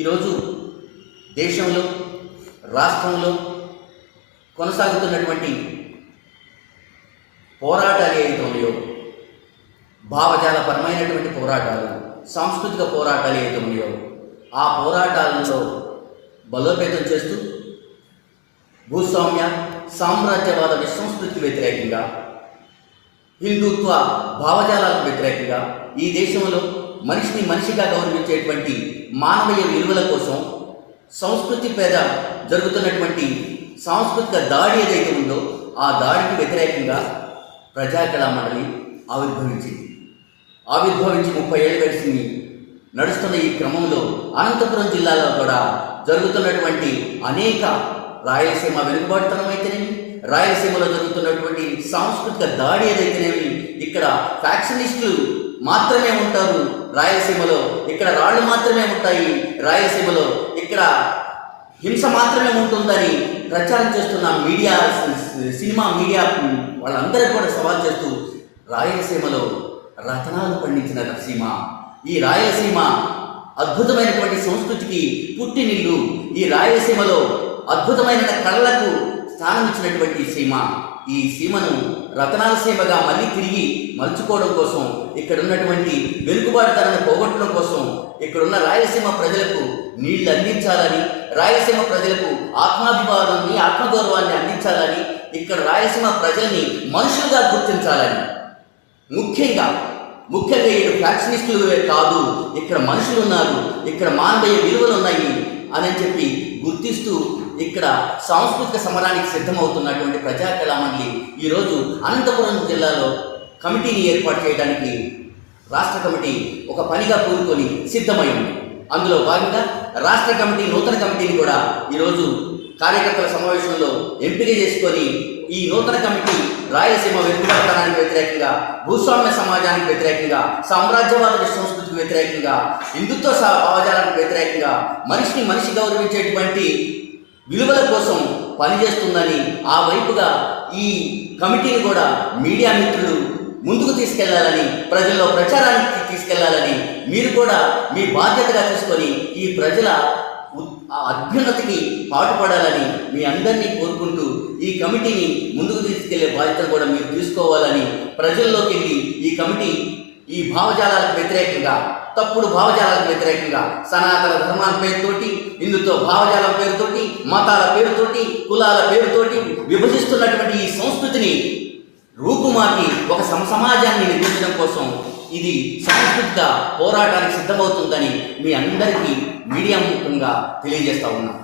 ఈరోజు దేశంలో రాష్ట్రంలో కొనసాగుతున్నటువంటి పోరాటాలు ఏవైతే ఉన్నాయో భావజాలపరమైనటువంటి పోరాటాలు సాంస్కృతిక పోరాటాలు ఏవైతే ఉన్నాయో ఆ పోరాటాలలో బలోపేతం చేస్తూ భూస్వామ్య సామ్రాజ్యవాద విసంస్కృతికి వ్యతిరేకంగా హిందుత్వ భావజాలాలకు వ్యతిరేకంగా ఈ దేశంలో మనిషిని మనిషిగా గౌరవించేటువంటి మానవీయ విలువల కోసం సంస్కృతి పేద జరుగుతున్నటువంటి సాంస్కృతిక దాడి ఏదైతే ఉందో ఆ దాడికి వ్యతిరేకంగా ప్రజాకళా మండలి ఆవిర్భవించింది. ఆవిర్భవించి ముప్పై ఏళ్ళు గడిచింది నడుస్తున్న ఈ క్రమంలో అనంతపురం జిల్లాలో కూడా జరుగుతున్నటువంటి అనేక రాయలసీమ వెనుకబాటుతనం అయితేనేమి రాయలసీమలో జరుగుతున్నటువంటి సాంస్కృతిక దాడి ఏదైతేనేమి ఇక్కడ ఫ్యాక్షనిస్టులు మాత్రమే ఉంటారు రాయలసీమలో ఇక్కడ రాళ్ళు మాత్రమే ఉంటాయి. రాయలసీమలో ఇక్కడ హింస మాత్రమే ఉంటుందని ప్రచారం చేస్తున్న మీడియా సినిమా మీడియా వాళ్ళందరూ కూడా సవాల్ చేస్తూ రాయలసీమలో రతనాలు పండించిన సీమ ఈ రాయలసీమ అద్భుతమైనటువంటి సంస్కృతికి పుట్టినిల్లు. ఈ రాయలసీమలో అద్భుతమైన కళలకు స్థానం ఇచ్చినటువంటి సీమ. ఈ సీమను రతనాల సీమగా మళ్ళీ తిరిగి మలుచుకోవడం కోసం ఇక్కడ ఉన్నటువంటి వెనుకబాటుతనాన్ని పోగొట్టడం కోసం ఇక్కడున్న రాయలసీమ ప్రజలకు నీళ్ళు అందించాలని రాయలసీమ ప్రజలకు ఆత్మాభిమానాన్ని ఆత్మగౌరవాన్ని అందించాలని ఇక్కడ రాయలసీమ ప్రజల్ని మనుషులుగా గుర్తించాలని. ముఖ్యంగా ముఖ్యంగా ఇక్కడ ఫ్యాక్షనిస్టులు కాదు ఇక్కడ మనుషులు ఉన్నారు ఇక్కడ మానవీయ విలువలు ఉన్నాయి అని చెప్పి గుర్తిస్తూ ఇక్కడ సాంస్కృతిక సమరానికి సిద్ధమవుతున్నటువంటి ప్రజా కళామండలి ఈరోజు అనంతపురం జిల్లాలో కమిటీని ఏర్పాటు చేయడానికి రాష్ట్ర కమిటీ ఒక పనిగా కూరుకొని సిద్ధమైంది. అందులో భాగంగా రాష్ట్ర కమిటీ నూతన కమిటీని కూడా ఈరోజు కార్యకర్తల సమావేశంలో ఎంపిక చేసుకొని ఈ నూతన కమిటీ రాయలసీమ వెనుకబడటానికి వ్యతిరేకంగా భూస్వామ్య సమాజానికి వ్యతిరేకంగా సామ్రాజ్యవాద సంస్కృతికి వ్యతిరేకంగా హిందుత్వ భావజాలకు వ్యతిరేకంగా మనిషిని మనిషి గౌరవించేటువంటి విలువల కోసం పనిచేస్తుందని ఆ వైపుగా ఈ కమిటీని కూడా మీడియా మిత్రులు ముందుకు తీసుకెళ్ళాలని ప్రజల్లో ప్రచారానికి తీసుకెళ్ళాలని మీరు కూడా మీ బాధ్యతగా తీసుకొని ఈ ప్రజల అభ్యున్నతికి పాటుపడాలని మీ అందరినీ కోరుకుంటూ ఈ కమిటీని ముందుకు తీసుకెళ్ళే బాధ్యతను కూడా మీరు తీసుకోవాలని ప్రజల్లోకి వెళ్ళి ఈ కమిటీ ఈ భావజాలాలకు వ్యతిరేకంగా తప్పుడు భావజాలకు వ్యతిరేకంగా సనాతన ధర్మాల పేరుతోటి హిందుత్వ భావజాల పేరుతోటి మతాల పేరుతోటి కులాల పేరుతోటి విభజిస్తున్నటువంటి ఈ సంస్కృతిని రూపుమాపి ఒక సమసమాజాన్ని నిర్మించడం కోసం ఇది సాంస్కృతిక పోరాటానికి సిద్ధమవుతుందని మీ అందరికీ మీడియా ముఖంగా తెలియజేస్తా ఉన్నాం.